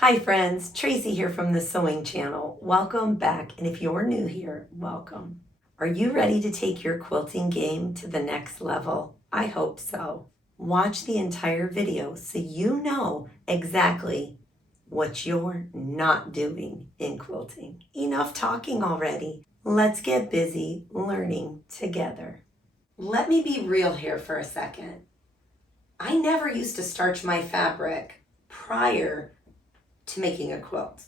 Hi friends, Tracy here from the Sewing Channel. Welcome back, and if you're new here, welcome. Are you ready to take your quilting game to the next level? I hope so. Watch the entire video so you know exactly what you're not doing in quilting. Enough talking already. Let's get busy learning together. Let me be real here for a second. I never used to starch my fabric prior to making a quilt.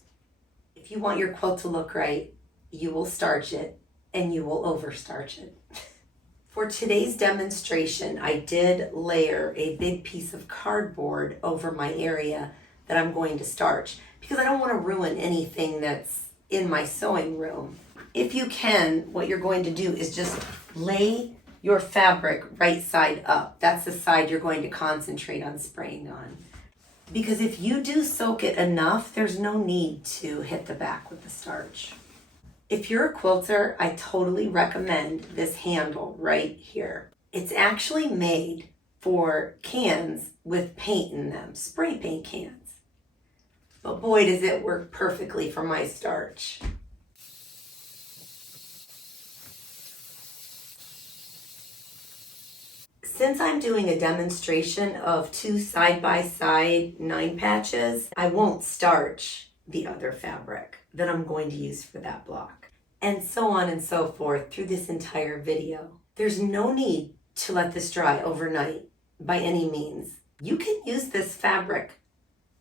If you want your quilt to look right, you will starch it and you will overstarch it. For today's demonstration, I did layer a big piece of cardboard over my area that I'm going to starch because I don't want to ruin anything that's in my sewing room. If you can, what you're going to do is just lay your fabric right side up. That's the side you're going to concentrate on spraying on. Because if you do soak it enough, there's no need to hit the back with the starch. If you're a quilter, I totally recommend this handle right here. It's actually made for cans with paint in them, spray paint cans. But boy, does it work perfectly for my starch. Since I'm doing a demonstration of two side-by-side 9 patches, I won't starch the other fabric that I'm going to use for that block. And so on and so forth through this entire video. There's no need to let this dry overnight by any means. You can use this fabric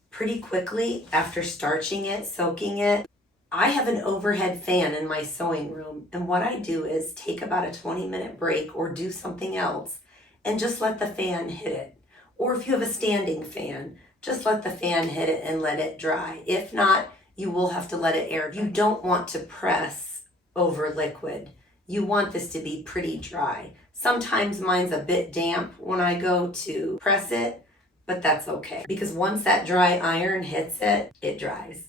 pretty quickly after starching it, soaking it. I have an overhead fan in my sewing room, and what I do is take about a 20-minute break or do something else and just let the fan hit it. Or if you have a standing fan, just let the fan hit it and let it dry. If not, you will have to let it air dry. You don't want to press over liquid. You want this to be pretty dry. Sometimes mine's a bit damp when I go to press it, but that's okay. Because once that dry iron hits it, it dries.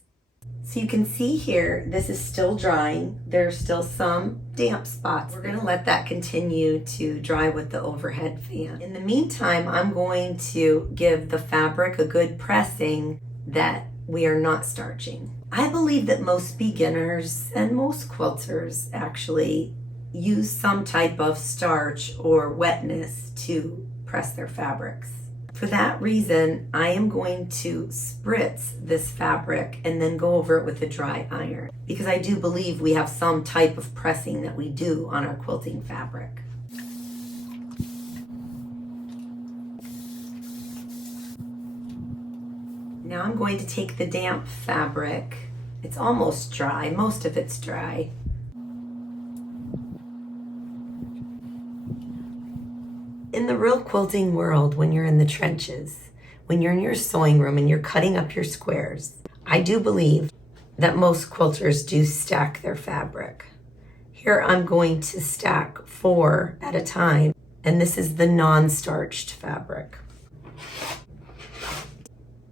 So you can see here, this is still drying. There's still some damp spots. We're gonna let that continue to dry with the overhead fan. In the meantime, I'm going to give the fabric a good pressing that we are not starching. I believe that most beginners and most quilters actually use some type of starch or wetness to press their fabrics. For that reason, I am going to spritz this fabric and then go over it with a dry iron because I do believe we have some type of pressing that we do on our quilting fabric. Now I'm going to take the damp fabric. It's almost dry, most of it's dry. In the real quilting world, when you're in the trenches, when you're in your sewing room and you're cutting up your squares, I do believe that most quilters do stack their fabric. Here I'm going to stack 4 at a time, and this is the non-starched fabric.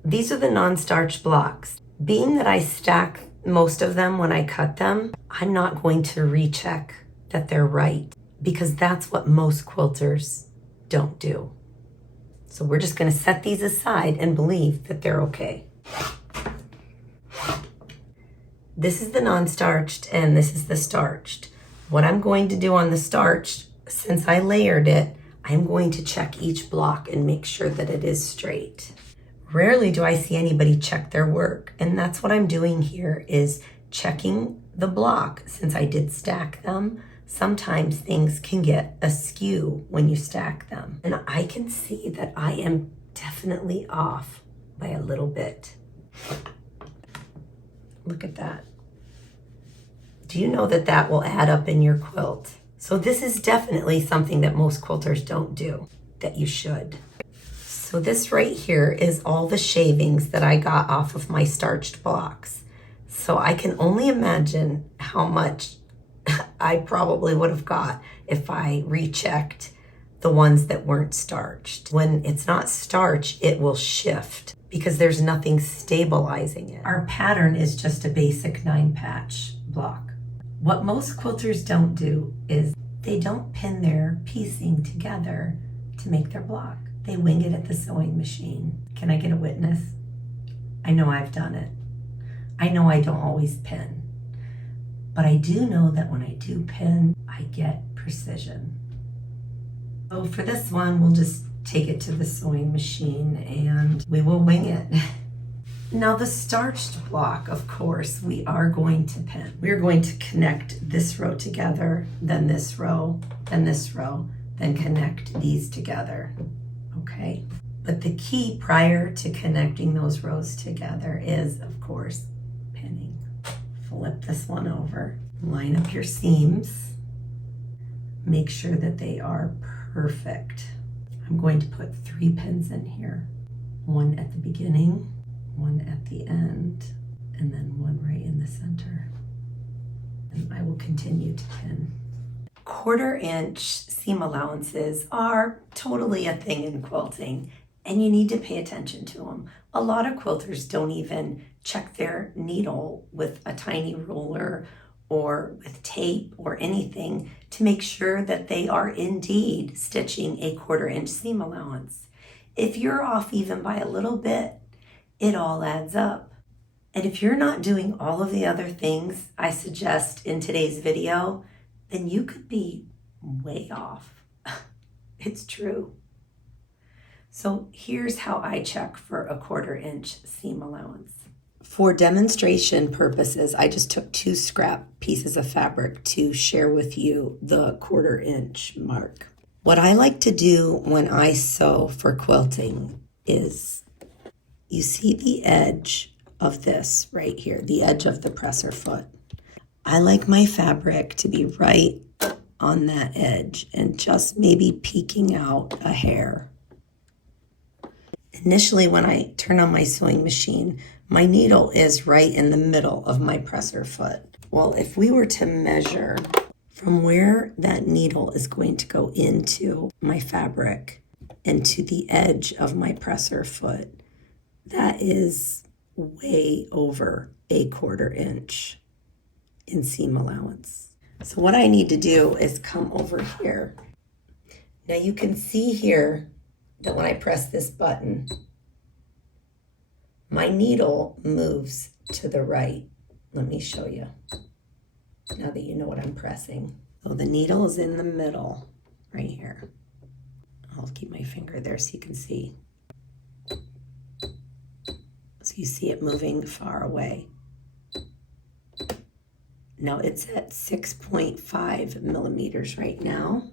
These are the non-starch blocks. Being that I stack most of them when I cut them, I'm not going to recheck that they're right because that's what most quilters don't do. So we're just going to set these aside and believe that they're okay. This is the non-starched and this is the starched. What I'm going to do on the starched, since I layered it, I'm going to check each block and make sure that it is straight. Rarely do I see anybody check their work, and that's what I'm doing here is checking the block. Since I did stack them, sometimes things can get askew when you stack them. And I can see that I am definitely off by a little bit. Look at that. Do you know that that will add up in your quilt? So this is definitely something that most quilters don't do, that you should. So this right here is all the shavings that I got off of my starched blocks. So I can only imagine how much I probably would have got if I rechecked the ones that weren't starched. When it's not starch, it will shift because there's nothing stabilizing it. Our pattern is just a basic 9-patch block. What most quilters don't do is they don't pin their piecing together to make their block. They wing it at the sewing machine. Can I get a witness? I know I've done it. I know I don't always pin, but I do know that when I do pin, I get precision. So for this one, we'll just take it to the sewing machine and we will wing it. Now the starched block, of course, we are going to pin. We're going to connect this row together, then this row, then this row, then connect these together, okay? But the key prior to connecting those rows together is, of course, pinning. Flip this one over, line up your seams, make sure that they are perfect. I'm going to put 3 pins in here, one at the beginning, one at the end, and then one right in the center. And I will continue to pin. 1/4 inch seam allowances are totally a thing in quilting, and you need to pay attention to them. A lot of quilters don't even check their needle with a tiny ruler or with tape or anything to make sure that they are indeed stitching a 1/4 inch seam allowance. If you're off even by a little bit, it all adds up. And if you're not doing all of the other things I suggest in today's video, then you could be way off. It's true. So here's how I check for a 1/4 inch seam allowance. For demonstration purposes, I just took 2 scrap pieces of fabric to share with you the 1/4 inch mark. What I like to do when I sew for quilting is, you see the edge of this right here, the edge of the presser foot. I like my fabric to be right on that edge and just maybe peeking out a hair. Initially, when I turn on my sewing machine, my needle is right in the middle of my presser foot. Well, if we were to measure from where that needle is going to go into my fabric and to the edge of my presser foot, that is way over a 1/4 inch in seam allowance. So what I need to do is come over here. Now you can see here that when I press this button, my needle moves to the right. Let me show you, now that you know what I'm pressing. So the needle is in the middle, right here. I'll keep my finger there so you can see. So you see it moving far away. Now it's at 6.5 millimeters right now.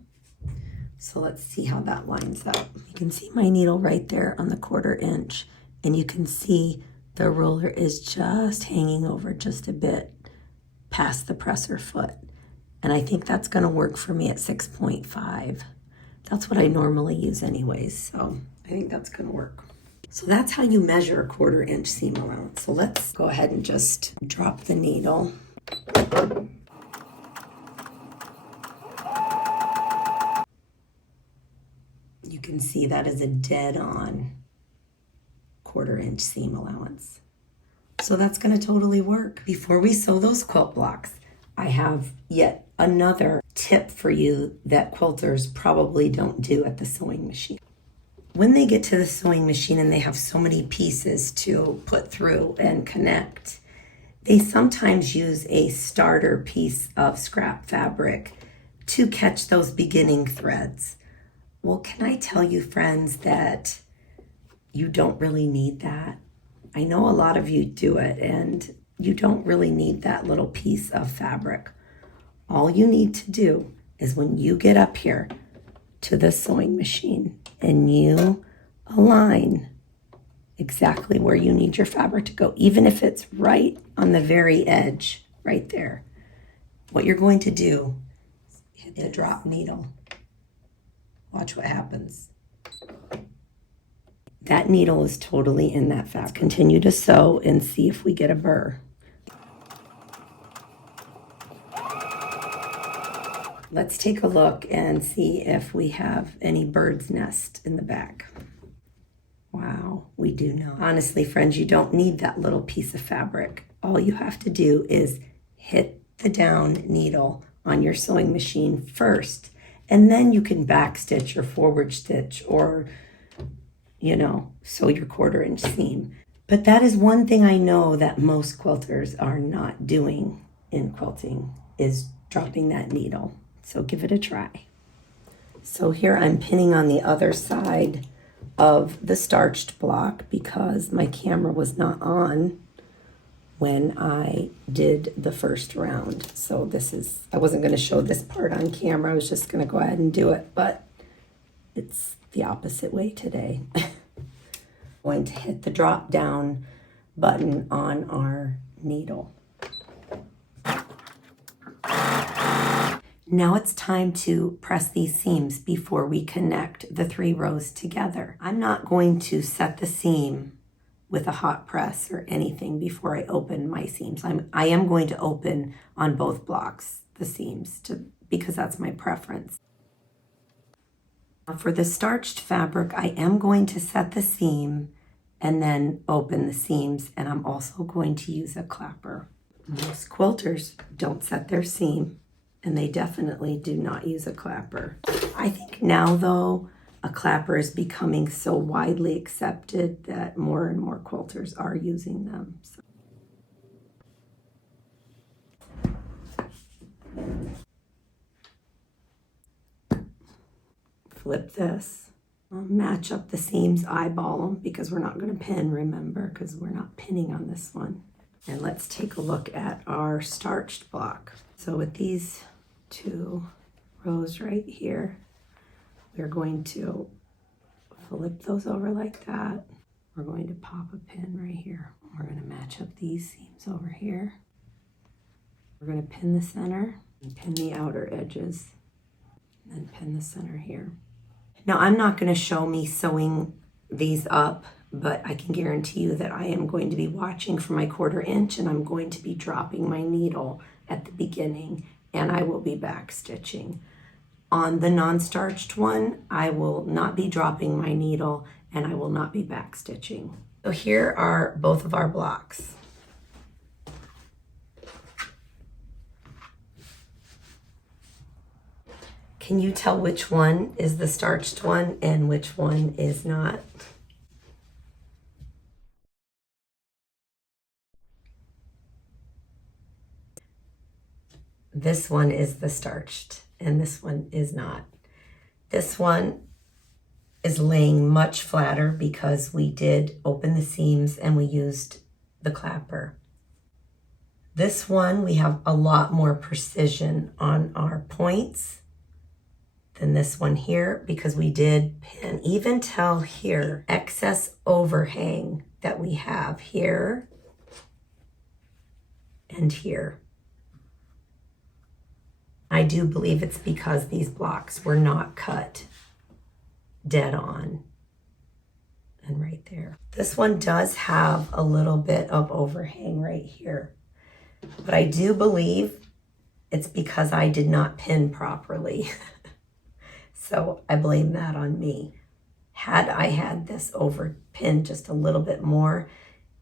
So let's see how that lines up. You can see my needle right there on the 1/4 inch, and you can see the roller is just hanging over just a bit past the presser foot. And I think that's gonna work for me at 6.5. That's what I normally use anyways, so I think that's gonna work. So that's how you measure a 1/4 inch seam allowance. So let's go ahead and just drop the needle. You can see that is a dead on 1/4 inch seam allowance. So that's gonna totally work. Before we sew those quilt blocks, I have yet another tip for you that quilters probably don't do at the sewing machine. When they get to the sewing machine and they have so many pieces to put through and connect, they sometimes use a starter piece of scrap fabric to catch those beginning threads. Well, can I tell you, friends, that you don't really need that? I know a lot of you do it, and you don't really need that little piece of fabric. All you need to do is when you get up here to the sewing machine and you align exactly where you need your fabric to go, even if it's right on the very edge, right there. What you're going to do is hit the drop needle. Watch what happens. That needle is totally in that fabric. Continue to sew and see if we get a burr. Let's take a look and see if we have any bird's nest in the back. Wow, we do not. Honestly, friends, you don't need that little piece of fabric. All you have to do is hit the down needle on your sewing machine first, and then you can back stitch or forward stitch or, sew your 1/4 inch seam. But that is one thing I know that most quilters are not doing in quilting, is dropping that needle. So give it a try. So here I'm pinning on the other side of the starched block because my camera was not on when I did the first round. So I wasn't going to show this part on camera. I was just going to go ahead and do it, but it's the opposite way today. Going to hit the drop down button on our needle. Now it's time to press these seams before we connect the 3 rows together. I'm not going to set the seam with a hot press or anything before I open my seams. I am going to open on both blocks the seams because that's my preference. For the starched fabric, I am going to set the seam and then open the seams, and I'm also going to use a clapper. Most quilters don't set their seam, and they definitely do not use a clapper. I think now, though, a clapper is becoming so widely accepted that more and more quilters are using them. So. Flip this. I'll match up the seams, eyeball them, because we're not going to pin, remember, because we're not pinning on this one. And let's take a look at our starched block. So with these 2 rows right here, we're going to flip those over like that. We're going to pop a pin right here. We're going to match up these seams over here. We're going to pin the center and pin the outer edges, and then pin the center here. Now I'm not going to show me sewing these up, but I can guarantee you that I am going to be watching for my 1/4 inch, and I'm going to be dropping my needle at the beginning, and I will be back stitching. On the non-starched one, I will not be dropping my needle, and I will not be back stitching. So here are both of our blocks. Can you tell which one is the starched one and which one is not? This one is the starched and this one is not. This one is laying much flatter because we did open the seams and we used the clapper. This one, we have a lot more precision on our points than this one here because we did pin. Even tell here, excess overhang that we have here and here. I do believe it's because these blocks were not cut dead on. And right there. This one does have a little bit of overhang right here. But I do believe it's because I did not pin properly. So I blame that on me. Had I had this over pinned just a little bit more,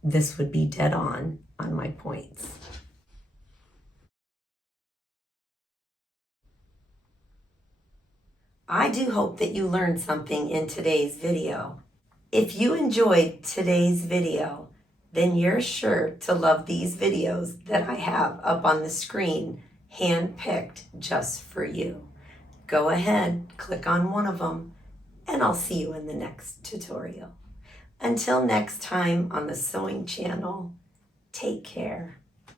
this would be dead on my points. I do hope that you learned something in today's video. If you enjoyed today's video, then you're sure to love these videos that I have up on the screen, hand-picked just for you. Go ahead, click on one of them, and I'll see you in the next tutorial. Until next time on the Sewing Channel, take care.